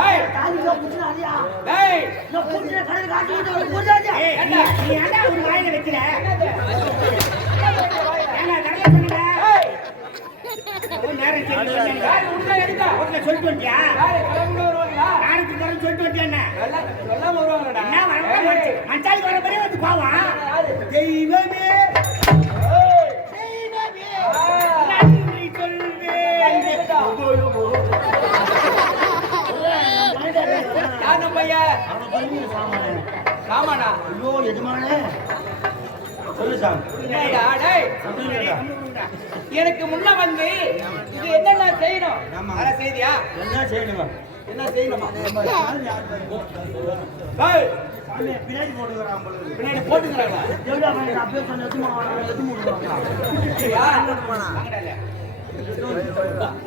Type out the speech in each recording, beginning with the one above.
ஏய். நீ புள்ள ஒரு? ஏய், காட்டி நீ வாயில ஏய், ஒரு நேரம் யாரு எடுத்தா? ஒருத்தர் சொல்லிட்டு வந்தியா? யாரு கிளம்பி வருவாங்களா? நாளைக்கு தரேன் சொல்லிட்டு வந்தியா என்ன? சொல்லாம? என்ன வர மாதிரி வந்து பாவா யாரு? தெய்வமே. நன்றி கேட்டா. யார் நம்ம பையன்? ஆமாண்ணா. என்னடா, டேய், எனக்கு முன்ன வந்து இது என்னென்ன செய்யணும்? அதான் செய்தியா? என்ன செய்யணுமா? ஏய், பின்னாடி போட்டுக்கிறாங்களா? இல்லையா? வாங்கடா இல்ல. ஏய்,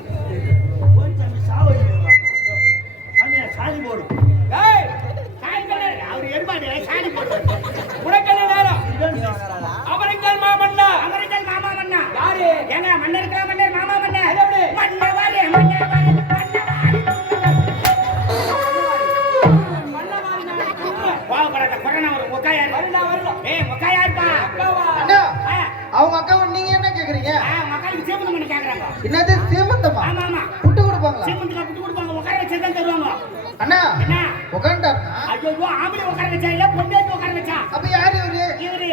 என்னது சீமந்தமா? ஆமா ஆமா. புட்டு கொடுப்பாங்களா? சீமந்தம் விட்டு கொடுப்பாங்க. உட்கார வச்சு தான் தருவாங்க. அண்ணா என்ன? உட்காந்துட்டாருண்ணா ஐயோ ஆம்பளை உட்கார வச்சா இல்ல பொண்ணு உட்கார வச்சா? அப்ப யாரு இவரு? இவரு?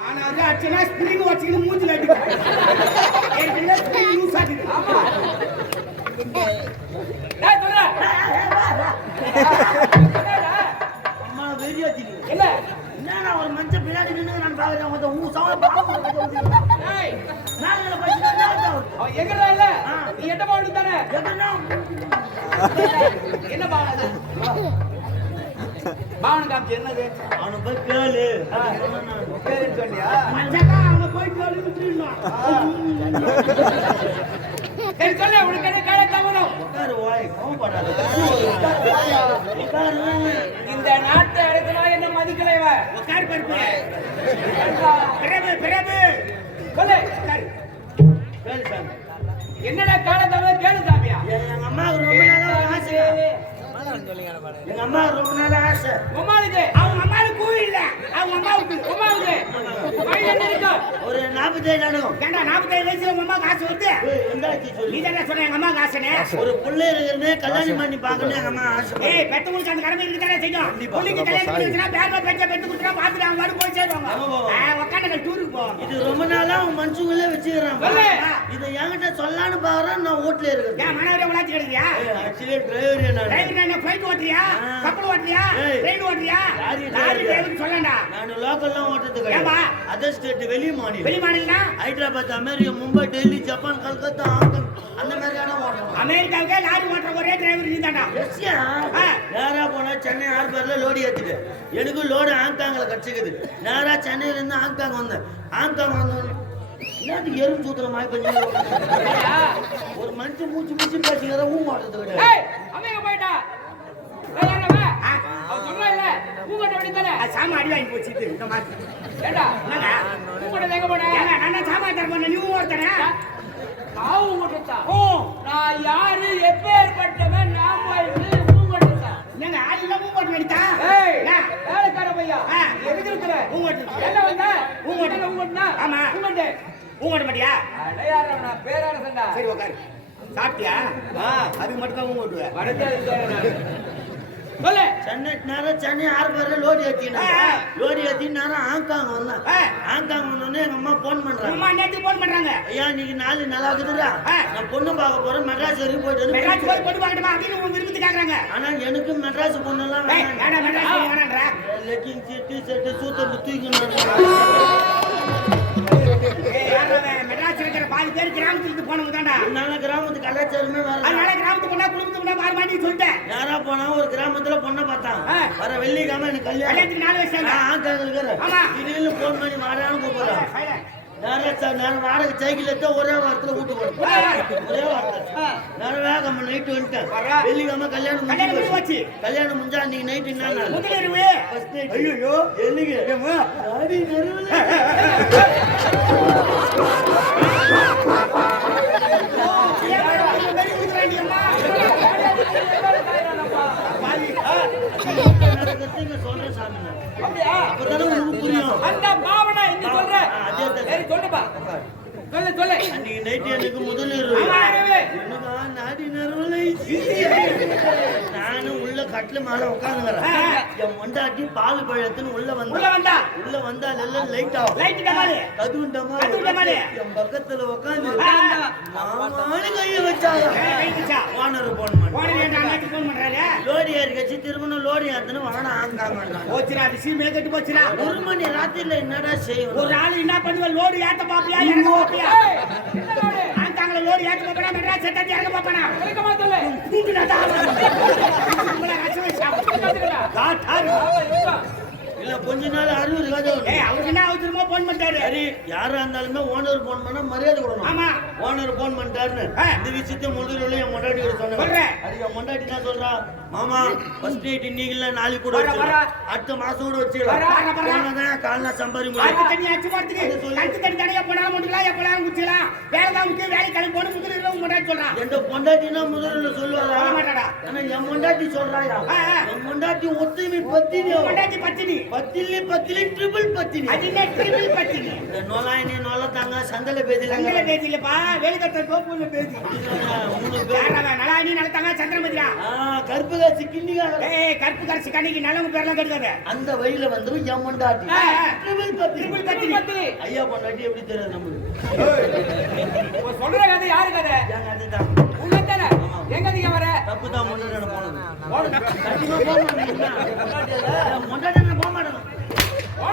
ஆனா அது அச்சனா ஸ்பிரிங் வச்சுக்கிட்டு மூஞ்சில அடிக்கும் ஏற்கனவே ஸ்பிரிங் யூஸ் ஆகுது ஆமா. டேய், சொல்றா. என்னடா? அம்மா வெறியா தெரியும் என்ன? என்னடா ஒரு மனுஷன் பின்னாடி நின்னு நான் பாக்குறேன் மொத்தம் உன் சவுண்ட் எங்கடா இல்ல? நீ எட்ட தானே? எதனா என்ன அது? பாவனை காமிச்சு என்னது? அவனை போய் கேளு சொன்னியா? மஞ்சக்கா அவனை போய் கேளு சொல்லு, உனக்கு இந்த நாட்டை அடைக்கலாம் என்ன மதிக்கல இவன். உட்காரு பருப்பு? பிரபு பிரபு என்னடா கால தவறு கேளு சாமியா? எங்க அம்மாவுக்கு ரொம்ப நாளா ஆசை. எங்க அம்மா ரொம்ப நாள் ஆசை உமாளுக்கு அவங்க அம்மாவுக்கு கூலி இல்ல அவங்க அம்மாவுக்கு உமாளுக்கு ஒரு நாற்பத்தேழு நடக்கும் ஏண்டா நாற்பத்தேழு வயசுல உங்க அம்மா காசு வருது நீ தானே சொன்ன எங்க அம்மா காசுனே ஒரு பிள்ளை இருக்கிறது கல்யாணம் பண்ணி பார்க்கணும் எங்க அம்மா ஆசை ஏய் பெத்தவங்களுக்கு அந்த கடமை இருக்கு தானே செய்யும் பிள்ளைக்கு கல்யாணம் பண்ணி வச்சுனா பேங்க்ல பெற்ற பெத்து கொடுத்தா பார்த்துட்டு அவங்க வாடு போய் சேருவாங்க உட்காந்து டூருக்கு போவாங்க இது ரொம்ப நாளா உன் மனுஷங்களே வச்சுக்கிறேன் சொல்லு. இதை என்கிட்ட சொல்லலான்னு பாக்குறேன் நான் வீட்டுல இருக்கேன் ஏன் மனவரே உலாச்சி கிடைக்கியா ஆக்சுவலி டிரைவர் டிரைவர் என்ன ஃபிளைட் ஓட்டுறியா? கப்பல் ஓட்டுறியா? ட்ரெயின் ஓட்டுறியா? லாரி டிரைவர் சொல்லண்டா. நான் லோக்கல்லாம் ஓட்டுறது கிடையாது. அதர் ஸ்டேட் வெளி மாநிலம். வெளி மாநிலம்னா? Hyderabad America Mumbai Delhi Japan Calcutta Hong Kong அந்த மாதிரியான ஓட்டணும் அமெரிக்காவுக்கே லாரி ஓட்டுற ஒரே டிரைவர் நீ தாண்டா நேரா போனா சென்னை ஹார்பர்ல லோடு ஏத்திட்டு எனக்கு லோடு ஹாங்காங்ல கிடைச்சிக்குது. நேரா சென்னையில இருந்து ஹாங்காங் வந்தேன். ஹாங்காங் என்னத்துக்கு எறும்பு சூத்திர மாதிரி பண்ணி ஒரு மனுஷன் மூச்சு மூச்சு பேசிக்கிறத ஊ மாட்டது கிடையாது. சாமி அடி வாங்கி போச்சு இந்த மாதிரி. ஏண்டா? என்னங்க? நான் சாமா தர பண்ண நீ ஒருத்தனே? நான் ஓ. நான் யாரு? எப்பேற்பட்டவன்? நான் போயிட்டு உங்ககிட்ட என்னங்க இல்லாம போட்டு நடித்தா? வேலைக்கார பையா. எதுக்கு இருக்கிற? உங்ககிட்ட என்ன வந்த? உங்ககிட்ட. உங்ககிட்ட ஆமா. உங்ககிட்ட உங்ககிட்ட மாட்டியா? அடையாளம் நான் பேரரசன்டா. சரி உட்காரு சாப்பிட்டியா? அதுக்கு மட்டும் தான் வடக்காது சொல்லு. சென்னை நேரம் சென்னை ஆர்பர்ல லோடி ஏத்தினா ஆ. லோடி ஏத்தி நேரம் ஹாங்காங் வந்தான். ஹாங்காங் வந்தோடனே எங்க அம்மா போன் பண்றாங்க. அம்மா நேத்து போன் பண்றாங்க? ஐயா இன்னைக்கு நாலு நல்லா இருக்குதுடா. நான் பொண்ணு பார்க்க போறேன். மெட்ராஸ் வரைக்கும் போயிட்டு வந்து மெட்ராஸ் போய் பொண்ணு பார்க்கணுமா அப்படின்னு உங்க விரும்பி கேக்குறாங்க. ஆனா எனக்கு மெட்ராஸ் பொண்ணெல்லாம் ஏய், வேண்டாம் மெட்ராஸ் லெக்கிங் ஏய், யாரா அவன்? மெட்ராஸ் இருக்கிற பாதி பேர் கிராமத்துக்கு போனவங்க தான்டா. என்னால கிராமத்து கலாச்சாரமே வேற அதனால கிராமத்துக்கு போனா குடும்பத்துக்கு போனா மாறு மாட்டி சொல்லிட்டேன். நேரா போனா ஒரு கிராமத்துல பொண்ணை பார்த்தான் ஆ. வர வெள்ளிக்கிழமை எனக்கு கல்யாணம். நாலு இருக்கிறேன் ஆமா. திடீர்னு போன் பண்ணி வாடான்னு கூப்பிடுறேன் வாடகை சைக்கிள் எடுத்தா ஒரே வாரத்துல வீட்டு போறேன் ஒரே வாரத்துல நேரம் வேகம் நைட்டு வந்துட்டேன். வெள்ளிக்கிழமை கல்யாணம் முடிஞ்சு போச்சு கல்யாணம் முடிஞ்சா அன்னைக்கு நைட்டு என்ன. ஐயோ அடி. அந்த பாவனை சொல்ற. சரி சொல்லுப்பா. சொல்லு சொல்லு. அன்னைக்கு எனக்கு முதல் நாடி நானும் உள்ள கட்டில மேல உட்காந்துங்கிறேன் என் மொண்டாட்டி பால் பழத்துன்னு உள்ள உள்ள வந்தா. வந்தா உள்ள வந்தா எல்லாம் லைட் ஆகும். லைட் டமாலு. என் பக்கத்துல உட்காந்து. நாலு கைய வச்சாங்க ஓனர் போன் பண்ணி போன அண்ணாச்சி ஃபோன் பண்றாரு? ஆங்காங்க போச்சுடா விஷயமே கெட்டு போச்சுடா. ஒரு மணி ராத்திரில என்னடா செய்யும் ஒரு ஆள் என்ன பண்ணுவ? லோடு ஏத்த பாப்பியா இறங்க பாப்பியா ஆங்காங்கள லோடு ஏத்த பாப்பனா மெட்ராஸ் செட்டாத்தி இறங்க பாப்பனா தாவ உங்கள ரசமே சாப்பிடு காட்டாரு. இல்ல கொஞ்ச நாள் அறுபது கதை அவருக்கு என்ன அவசரமா ஃபோன் பண்ணிட்டாரு. சரி யாரா இருந்தாலுமே ஓனர் போன் பண்ணா மரியாதை கொடுக்கணும். ஆமா. ஓனர் போன் பண்ணிட்டாருன்னு. இந்த விஷயத்தை முதல்ல என் முன்னாடி சொன்னேன். சொல்றேன். அது என் முன்னாடி என்ன சொல்றா. மாமா ஃபர்ஸ்ட் நைட் இன்னைக்கு இல்ல நாளைக்கு கூட வச்சுக்கலாம். அடுத்த மாசம் கூட வச்சுக்கலாம். தான் காலைல சம்பாரி ஆத்து தண்ணி அச்சு போறதுக்கு. கழுத்து தண்ணி தனியா போனாலும் முடிக்கலாம் எப்பலாம் குச்சிக்கலாம் வேலை தான் முக்கியம் வேலை கிளம்பி போன முதல் இரவு முன்னாடி சொல்றான் என் பொண்டாட்டினா முதல்ல சொல்லுவாரா. ஆனா என் பொண்டாட்டி சொல்றாயா. என் பொண்டாட்டி ஒத்துமை பத்தினி கொண்டாட்டி பத்தினி. பத்திலி பத்திலி ட்ரிபிள் பத்தினி அது என்ன ட்ரிபிள் பத்தினி இந்த நோலாயினி நோலத்தாங்க சந்தல பேதிலாங்க. சந்திர பேஜ் இல்லப்பா வேலுக்கட்ட மூணு பேர் யாரா நலாயினி நடத்தாங்க சந்திரமதியா? ஆ, கருப்பு காட்சி கிண்டிக்காக ஏய் கருப்பு கரைச்சி கண்ணிக்கு நல்லவங்க பேர்லாம் கெடுக்காத. அந்த வழியில வந்து ஆ. ட்ரிபிள் பத்தினி ட்ரிபிள் பத்தினி பத்தினி. ஐயா பொண்டாட்டி எப்படி தெரியாது நமக்கு சொல்ற கதை யாரு கதை? ஏங்க அதுதான். உங்க தானே எங்க நீங்க வர? தப்பு தான் முன்னாடி போனது. கண்டிப்பா போக மாட்டேன் முன்னாடி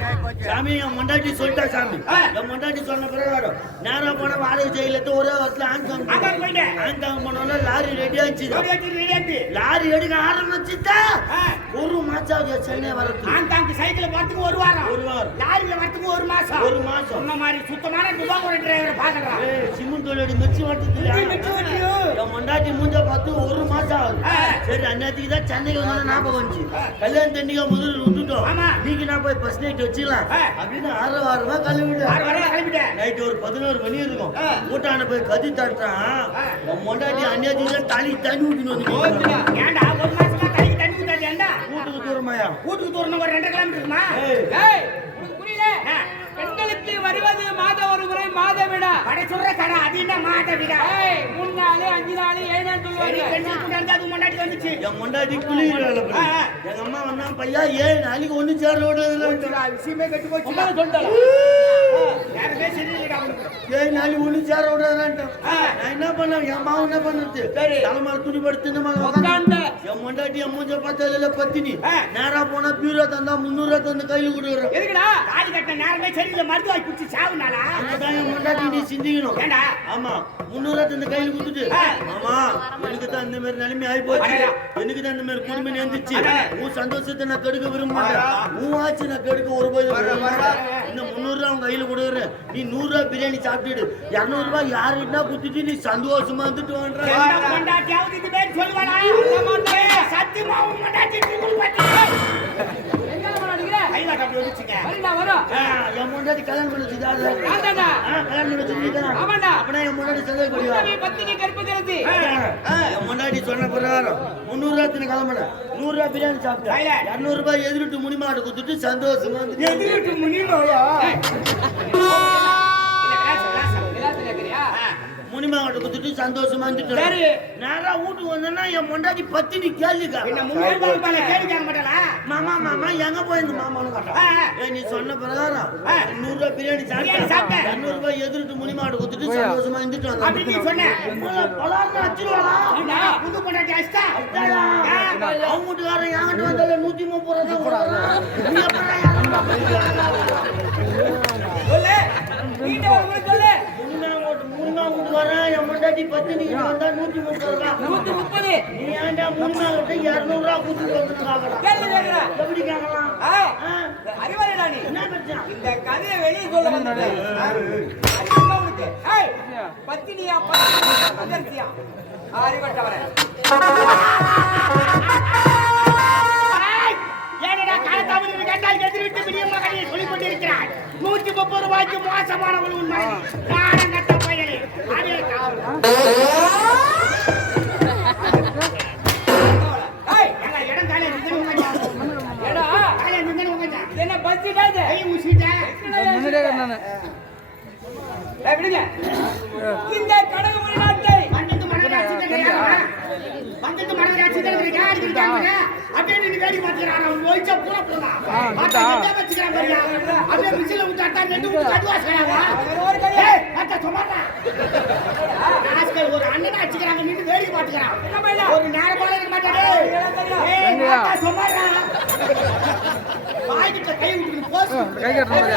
சாமி. என் மொண்டாட்டி சொல்லிட்டா சாமி. என் மொண்டாட்டி சொன்ன பிரகாரம் நேரா போன வாடகை ஜெயில ஒரே வருஷத்துல ஆங்காங் ஆங்காங் போனோம்னா லாரி ரெடி ஆச்சு. வச்சு லாரி எடுக்க ஆரம்பிச்சுட்டா ஒரு மாச்சாவது சென்னை வரது ஆங்காங்கு சைக்கிள்ல வரத்துக்கு ஒரு வாரம். ஒரு வாரம். லாரியில வரத்துக்கு ஒரு மாசம். ஒரு மாசம். சொன்ன மாதிரி சுத்தமான துபாகோட டிரைவரை பாக்குறான் சிமெண்ட் தொழிலடி மிச்சி வட்டியோ? என் மொண்டாட்டி மூஞ்ச பார்த்து ஒரு மாசம் ஆகுது. சரி அந்நேரத்துக்கு தான் சென்னைக்கு வந்தோம் ஞாபகம் வந்துச்சு. கல்யாணம் தண்ணிக்கா முதல்ல விட்டுட்டோம். ஆமா. நீங்க நான் போய் ஃபர்ஸ்ட் நைட் வச்சுக்கலாம். அப்படின்னு ஆறு வாரமா கழுவிடு ஆறு வாரம் கிளம்பிட்டேன். நைட் ஒரு பதினோரு மணி இருக்கும். கூட்டான போய் கதி தட்டுறான். மொண்டாட்டி அந்நேரத்துக்கு தான் தண்ணி ஓகேடா. ஏன்டா ஒரு மாசமா தலைக்கு தண்ணி ஊத்தாது ஏன்டா? வீட்டுக்கு தூரமாயா? வீட்டுக்கு தூரம் ஒரு ரெண்டு கிலோமீட்டர் வருவது மாதம் ஒரு முறை மாத விடா கடை சொல்ற கடை அது என்ன மாட்ட விடா ஏய் மூணு நாள் அஞ்சு நாள் ஏழு நாள் சரி சொல்லுவாங்க அது முன்னாடி வந்துச்சு. என் ஆ, ஆ. எங்க அம்மா வந்தா பையா ஏன் நாளைக்கு ஒண்ணு சேர விடுறதுல விஷயமே கட்டி போச்சு சொல்லிட்டாளா யாருமே சரியில்லைடா ஏய் நாளை ஒண்ணு சேர விடாதான்ட்டான் ஆ. நான் என்ன பண்ணேன் என் மாவன் என்ன பண்ணுறது சரி. தலைமையில துணி படுத்து இந்த மாதிரி உட்கார்ந்த. என் மொண்டாட்டி என் மூஞ்ச பார்த்ததுல பத்தினி. நேரா போனா பீரோ தந்தா முந்நூறு ரூபா தந்து கையில கொடுக்குறோம் எதுக்குடா தாலி கட்டின நேரமே சரியில்லை மருந்து வாங்கி குடிச்சு சாவுனாலா அங்கதான் என் மொண்டாட்டி நீ சிந்திக்கணும் ஏண்டா ஆமா முந்நூறு ரூபா தந்து கையில கொடுத்துட்டு. ஆமா எனக்கு தான் இந்த மாதிரி நிலைமை ஆகி போச்சு அடடா. எனக்கு தான் இந்த மாதிரி குடும்பம் நேர்ந்துச்சு. உன் சந்தோஷத்தை நான் கெடுக்க விரும்ப மாட்டேன். உன் ஆச்சு நான் கெடுக்க ஒரு போய். இந்த உன் கையில கொடுக்குறேன் நீ நூறு ரூபா பிரியாணி சாப்பிட்டுடு. இருநூறு ரூபாய் யாருன்னா குத்துட்டு நீ சந்தோஷமா வந்துட்டு முன்னாடி கல்யாணம் பண்ணி. கல்யாணம் பண்ணி. அப்படின்னா என் முன்னாடி சந்தோஷப்படுவா. முன்னாடி சொன்ன பிரகாரம் முந்நூறு ரூபா தின கிளம்புனேன் நூறு ரூபாய் பிரியாணி. சாப்பிட்டேன் இரநூறு ரூபாய் எதிர்ட்டு முனிமாடு கொடுத்துட்டு சந்தோஷமா எதிர்ட்டு முனிமாயா? முனிமாடு கொடுத்துட்டு சந்தோஷமா வந்துட்டு சரி. நேரா வீட்டுக்கு வந்தேன்னா என் முன்னாடி பத்தினி கேள்விக்கா கேள்வி கேட்க மாட்டாளா? மாமா மாமா எங்க போயிருந்த மாமான்னு கேட்டான் நீ சொன்ன பிரகாரம். நூறு ரூபாய் பிரியாணி சாப்பிட்டேன். இரநூறு ரூபாய் எதிர்ட்டு முனிமாடு கொடுத்துட்டு சந்தோஷமா இருந்துட்டு அப்படி நீ சொன்ன. பலாரம் அச்சிருவாளா புது பொண்டாட்டி ஆ. அவங்க வீட்டுக்காரன் என்கிட்ட வந்தால நூத்தி முப்பது ரூபா தான் இந்த கதையை வெளியே சொல்ல ஏய், பத்தினியா பத்தினியா அறிவட்டவரே விடுங்க. இந்த கடவுள் நாட்டை. அப்படியே நின்னு வேடிக்கை பார்த்துக்கிறான். அவன் ஒழிச்சா பூரா வச்சுக்கிறான் பாரியா. அப்படியே மிஷின்ல விட்டாட்டா நெட்டு விட்டு ஒரு அண்ணனை அடிச்சுக்கிறாங்க, நின்னு வேடிக்கை பார்த்துக்கிறான். ஒரு இருக்க. வாய்க்கிட்ட கை போஸ். கோபப்படுற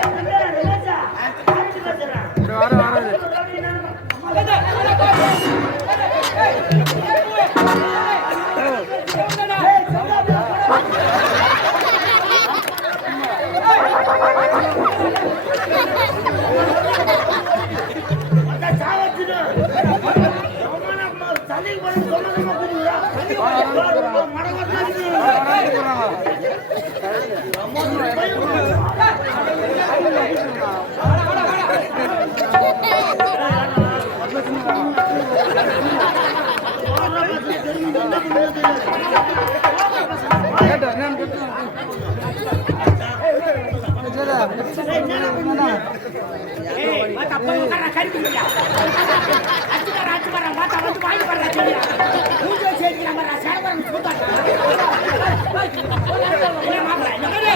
மாப்பிள்ளை,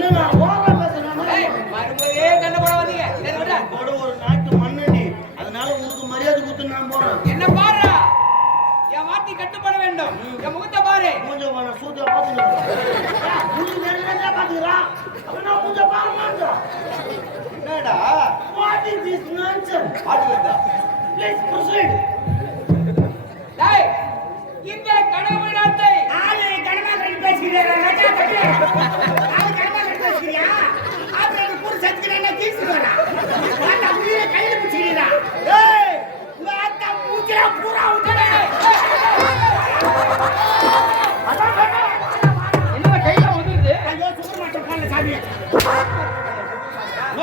இந்த மாதிரி, ஏய், அதனால உங்களுக்கு மரியாதை நான் என்ன கட்டுப்பட மூஞ்ச பாருங்க என்னடா? வாட் இஸ் திஸ் நான்சென்ஸ் பாட்டு வருதா ப்ளீஸ் ப்ரொசீட்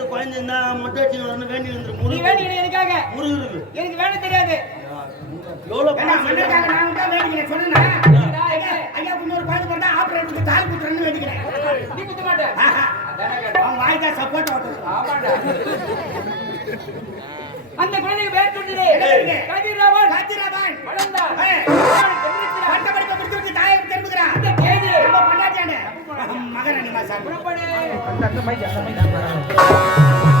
மன்னர் குழந்தை இருந்தா மொட்டை வச்சு வரணும் வேண்டி வந்துரு நீ வேண்டிய எனக்காக முருகு எனக்கு வேண்ட தெரியாது எவ்வளவு மன்னருக்காக. நான் தான் வேண்டிக்கிறேன் சொன்னேனா? ஐயா, இன்னொரு குழந்தை பிறந்தா ஆபரேட்டருக்கு தாலி குத்துறேன்னு வேண்டிக்கிறேன். நீ குத்த மாட்டேன் ஆஹா. அதானே கேட்டேன். அவன் வாய்க்கா support ஓட்டுறான். ஆமாண்டா அந்த குழந்தைக்கு பேர்? கதிரவன். பட்ட படிப்பை முடிச்சுட்டு தாயகம்